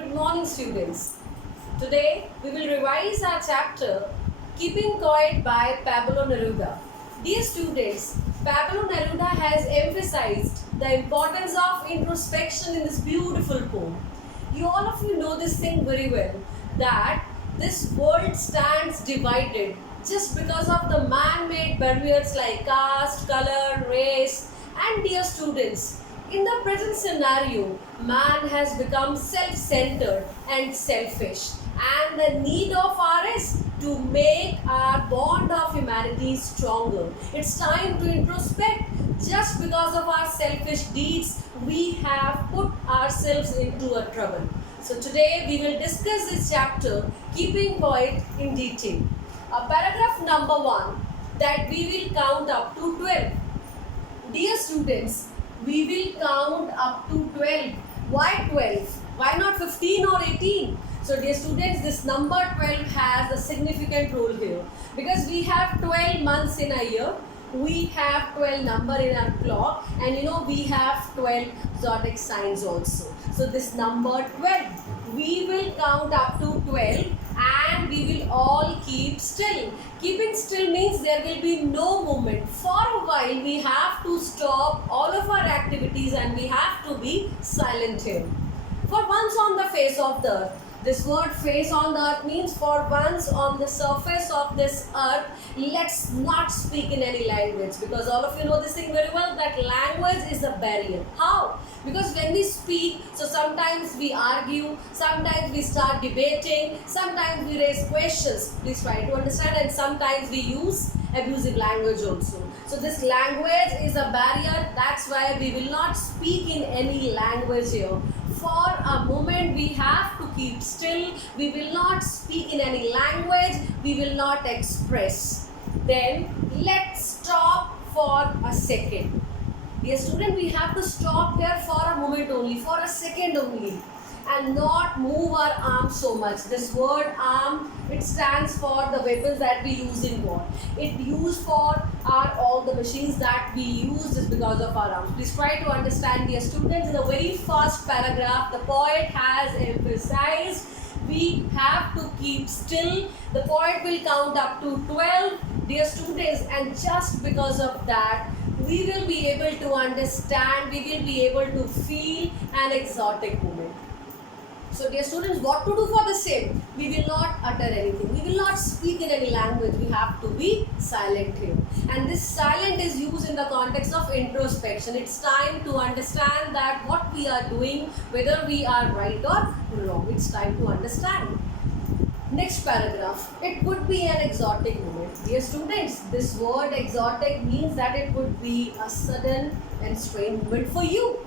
Good morning, students. Today we will revise our chapter Keeping Quiet by Pablo Neruda. Dear students, Pablo Neruda has emphasized the importance of introspection in this beautiful poem. All of you know this thing very well, that this world stands divided just because of the man-made barriers like caste, color, race, and dear students, in the present scenario, man has become self-centered and selfish, and the need of ours is to make our bond of humanity stronger. It's time to introspect. Just because of our selfish deeds, we have put ourselves into a trouble. So today we will discuss this chapter, Keeping Quiet, in detail. Paragraph number 1, that we will count up to 12. Dear students, we will count up to 12. Why 12? Why not 15 or 18? So dear students, this number 12 has a significant role here, because we have 12 months in a year, we have 12 number in our clock, and we have 12 zodiac signs also. So this number 12, we will count up to 12 and we will all keep still. Keeping still means there will be no movement. For a while we have to stop all of our activities and we have to be silent here. For once on the face of the earth. This word face on the earth means for once on the surface of this earth, let's not speak in any language, because all of you know this thing very well, that language is a barrier. How? Because when we speak, so sometimes we argue, sometimes we start debating, sometimes we raise questions. Please try to understand. And sometimes we use abusive language also. So this language is a barrier. That's why we will not speak in any language here. For a moment we have to keep still. We will not speak in any language. We will not express. Then let's stop for a second. Dear student, we have to stop here for a moment only, for a second only, and not move our arms so much. This word arm, it stands for the weapons that we use in war. It used for all the machines that we use just because of our arms. Please try to understand, dear students. In the very first paragraph, the poet has emphasized we have to keep still. The poet will count up to 12, dear students, and just because of that, we will be able to understand, we will be able to feel an exotic moment. So dear students, what to do for the same? We will not utter anything. We will not speak in any language. We have to be silent here. And this silent is used in the context of introspection. It's time to understand that what we are doing, whether we are right or wrong. It's time to understand. Next paragraph. It would be an exotic moment. Dear students, this word exotic means that it would be a sudden and strange moment for you.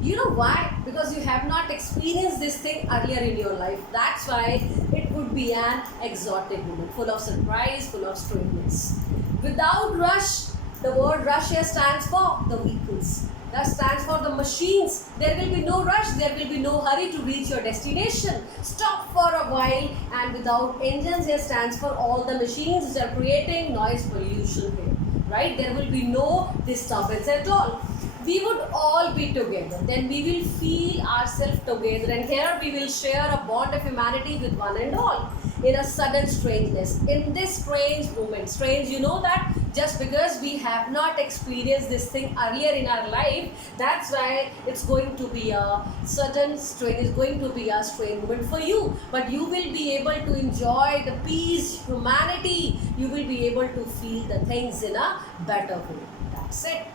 You know why? Because you have not experienced this thing earlier in your life. That's why it would be an exotic moment, full of surprise, full of strangeness. Without rush, the word rush here stands for the vehicles. That stands for the machines. There will be no rush, there will be no hurry to reach your destination. Stop for a while. And without engines here stands for all the machines which are creating noise pollution here. Right? There will be no disturbance at all. We would all be together. Then we will feel ourselves together. And here we will share a bond of humanity with one and all. In a sudden strangeness. In this strange moment. Strange, you know that just because we have not experienced this thing earlier in our life, that's why it's going to be a sudden strange, it's going to be a strange moment for you. But you will be able to enjoy the peace, humanity. You will be able to feel the things in a better way. That's it.